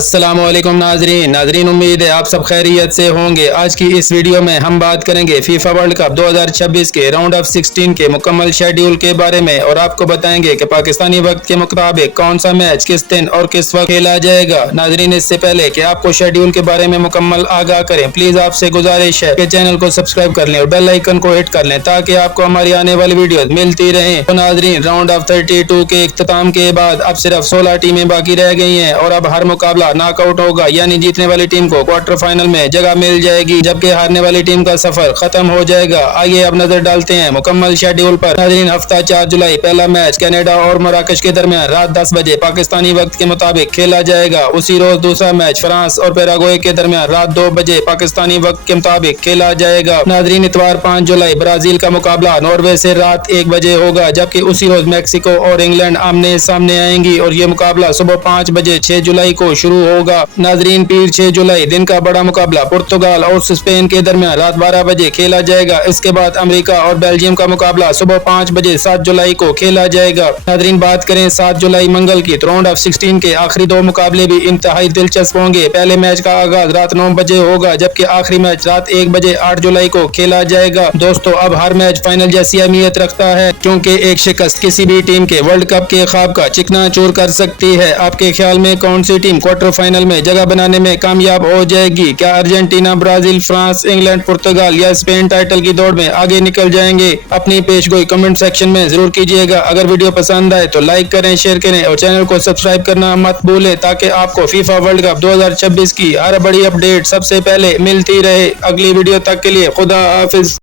अस्सलाम वालेकुम नाजरीन उम्मीद है आप सब खैरियत से होंगे। आज की इस वीडियो में हम बात करेंगे फीफा वर्ल्ड कप 2026 के राउंड ऑफ 16 के मुकम्मल शेड्यूल के बारे में और आपको बताएंगे कि पाकिस्तानी वक्त के मुताबिक कौन सा मैच किस दिन और किस वक्त खेला जाएगा। नाजरीन, इससे पहले कि आपको शेड्यूल के बारे में मुकम्मल आगाह करें, प्लीज आपसे गुजारिश है कि चैनल को सब्सक्राइब कर लें और बेल आइकन को हिट कर लें ताकि आपको हमारी आने वाली वीडियो मिलती रहे। तो नाजरीन, राउंड ऑफ 32 के इख्तिताम के बाद अब सिर्फ 16 टीमें बाकी रह गई हैं और अब हर मुकाबला नॉकआउट होगा, यानी जीतने वाली टीम को क्वार्टर फाइनल में जगह मिल जाएगी जबकि हारने वाली टीम का सफर खत्म हो जाएगा। आइए अब नजर डालते हैं मुकम्मल शेड्यूल पर। नाज़रीन, हफ्ता 4 जुलाई पहला मैच कनाडा और मराकश के दरमियान रात 10 बजे पाकिस्तानी वक्त के मुताबिक खेला जाएगा। उसी रोज दूसरा मैच फ्रांस और पैराग्वे के दरमियान रात 2 बजे पाकिस्तानी वक्त के मुताबिक खेला जाएगा। नाज़रीन, इतवार 5 जुलाई ब्राजील का मुकाबला नॉर्वे से रात 1 बजे होगा, जबकि उसी रोज मैक्सिको और इंग्लैंड आमने सामने आएंगी और ये मुकाबला सुबह 5 बजे 6 जुलाई को शुरू होगा। नाजरीन, पीर 6 जुलाई दिन का बड़ा मुकाबला पुर्तगाल और स्पेन के दरमियान रात 12 बजे खेला जाएगा। इसके बाद अमेरिका और बेल्जियम का मुकाबला सुबह 5 बजे 7 जुलाई को खेला जाएगा। नाजरीन, बात करें 7 जुलाई मंगल की, तो राउंड ऑफ 16 के आखिरी 2 मुकाबले भी इंतहाई दिलचस्प होंगे। पहले मैच का आगाज रात 9 बजे होगा जबकि आखिरी मैच रात 1 बजे 8 जुलाई को खेला जाएगा। दोस्तों, अब हर मैच फाइनल जैसी अहमियत रखता है क्योंकि एक शिकस्त किसी भी टीम के वर्ल्ड कप के ख्वाब का चिकना चूर कर सकती है। आपके ख्याल में कौन सी टीम क्वार्टर फाइनल में जगह बनाने में कामयाब हो जाएगी? क्या अर्जेंटीना, ब्राजील, फ्रांस, इंग्लैंड, पुर्तगाल या स्पेन टाइटल की दौड़ में आगे निकल जाएंगे? अपनी पेशगोई कमेंट सेक्शन में जरूर कीजिएगा। अगर वीडियो पसंद आए तो लाइक करें, शेयर करें और चैनल को सब्सक्राइब करना मत भूलें ताकि आपको फीफा वर्ल्ड कप 2026 की हर बड़ी अपडेट सबसे पहले मिलती रहे। अगली वीडियो तक के लिए खुदा हाफिज।